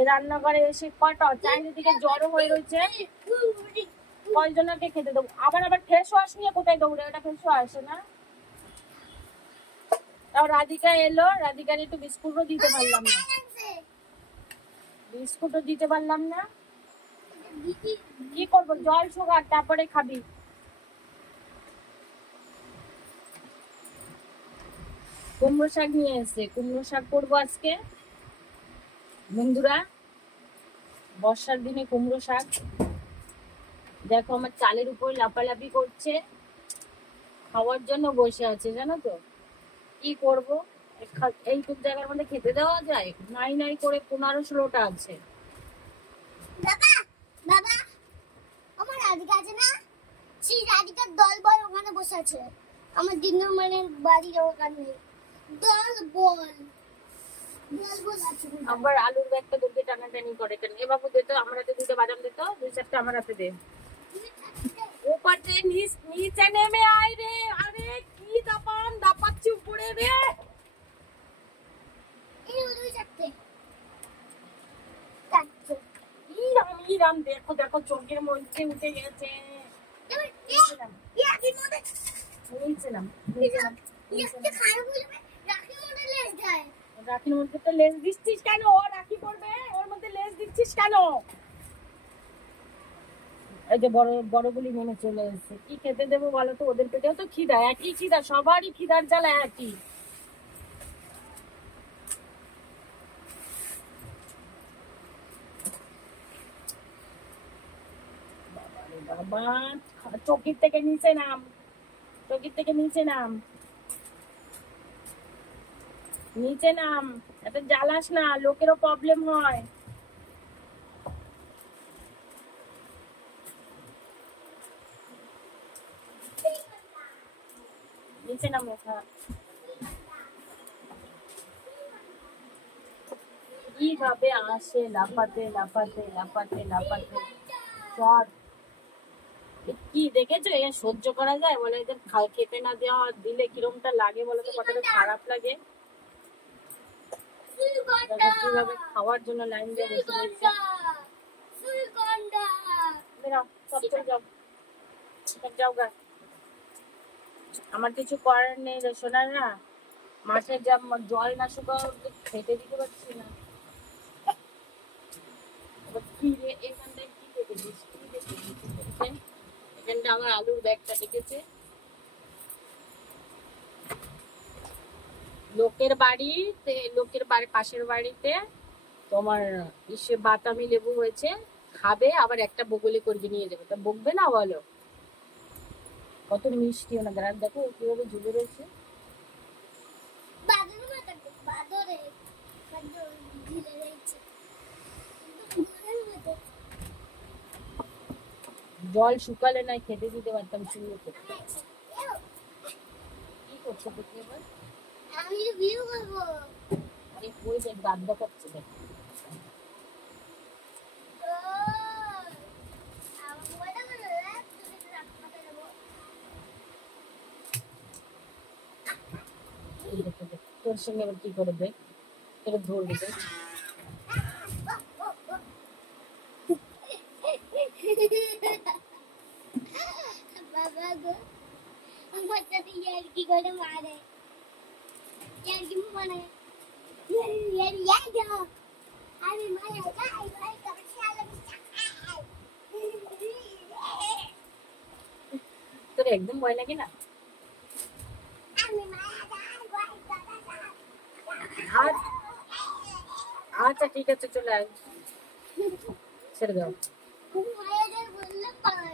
এই রান্নাঘরে এসে কটা চারিদিকে জ্বর হয়ে রয়েছে। কয়জনকে খেতে দেবো? আবার ফেস ওয়াশ নিয়ে কোথায় দৌড়ে? ওটা ফেস ওয়াশ না। তাও রাধিকা এলো, রাধিকার একটু বিস্কুটও দিতে পারলাম না, বিস্কুটও দিতে পারলাম না। কি করবো? জল সুগার, তারপরে খাবি। কুমড়ো শাক নিয়ে এসে কুমড়ো শাক করবো আজকে বন্ধুরা। বর্ষার দিনে কুমড়ো শাক। দেখো আমার চালের উপর লাফালাফি করছে, খাওয়ার জন্য বসে আছে জানো তো। কি করবো? এইটুক জায়গার মধ্যে খেতে দেওয়া যায়? নাই নাই করে 15-16টা আছে। বাবা বাবা আমার রাধিকা আছে না, সেই রাধিকার দল বল ওখানে বসে আছে আমার দিনের মানে বাড়ির ওখানে। দল বল আছে। আবার আলুর ব্যাগটা দুটো টানাটানি করে কেন? এ বাবু দে তো, আমার হাতে দুটো বাদাম দে তো, 2-4টা আমার হাতে দে। উপর দিয়ে নিচে নেমে আয় রে। আরে কি দাপাচ্ছি উপরে রে। এই 2-4টে ইরাম দেখো দেখো চোখের মধ্যে উঠে গেছে। রাখির মধ্যে তো লেজ দিচ্ছিস কেন? ও রাখি পড়বে, ওর মধ্যে লেজ দিচ্ছিস কেন? এই যে বড়গুলি মনে চলে এসেছে। কি খেতে দেবো বলো তো? ওদের পেটেও তো খিদা, একই খিদা, সবারই খিদার জ্বালা একই। বাবা চকির থেকে নিচে নাম, চকির থেকে নিচে নাম, নিচে নাম। এত জ্বালাস না, লোকেরও প্রবলেম হয়। নিচে নাম ওঠা। কিভাবে আসে লাফাতে লাফাতে লাফাতে লাফাতে। চট কি দেখেছো? এ সহ্য করা যায় বলে? এদের খেতে না দেওয়া দিলে কিরমটা লাগে বলো তো, কতটা খারাপ লাগে। কিভাবে খাওয়ার জন্য লাইন দিয়ে বসে রয়েছে। যাও গা, আমার কিছু করার নেই রে সোনার না। মাছের যা জল না শুকাও খেতে দিতে পারছি না। কি রে এখানটায় কি দেখেছিস? এখানটা আমার আলুর ব্যাগটা দেখেছে। লোকের বাড়িতে, লোকের পাশের বাড়িতে তোমার ইসে বাতাবি লেবু হয়েছে, খাবে আবার একটা বগলি করবে নিয়ে যাবে। তা বকবে না বলো? কত মিষ্টি ওনাদের। আর দেখো কিভাবে ঝুলে রয়েছে। জল শুকালে নাই খেতে দিতে পারতাম। শুরু করতে কি করছো দেখি এবার? আমি রিভিউ করবো। এই বই দেখ, দাঁত দেখাচ্ছে দেখ। তোর সঙ্গে আবার কি করে দেখ, এটা ধরবি দেখ। বাবা গো আমার সাথে ইয়ার্কি করে মারে, ইয়ার্কি মানে ইয়ার্কি আমি মারা যাই ভাই তবে শালা তোর একদম ভয় লাগে না? আমি মারা যাই ভাই আচ্ছা ঠিক আছে চলে আয়, ছেড়ে দাও। খুব মারা যায় বললে পাওয়া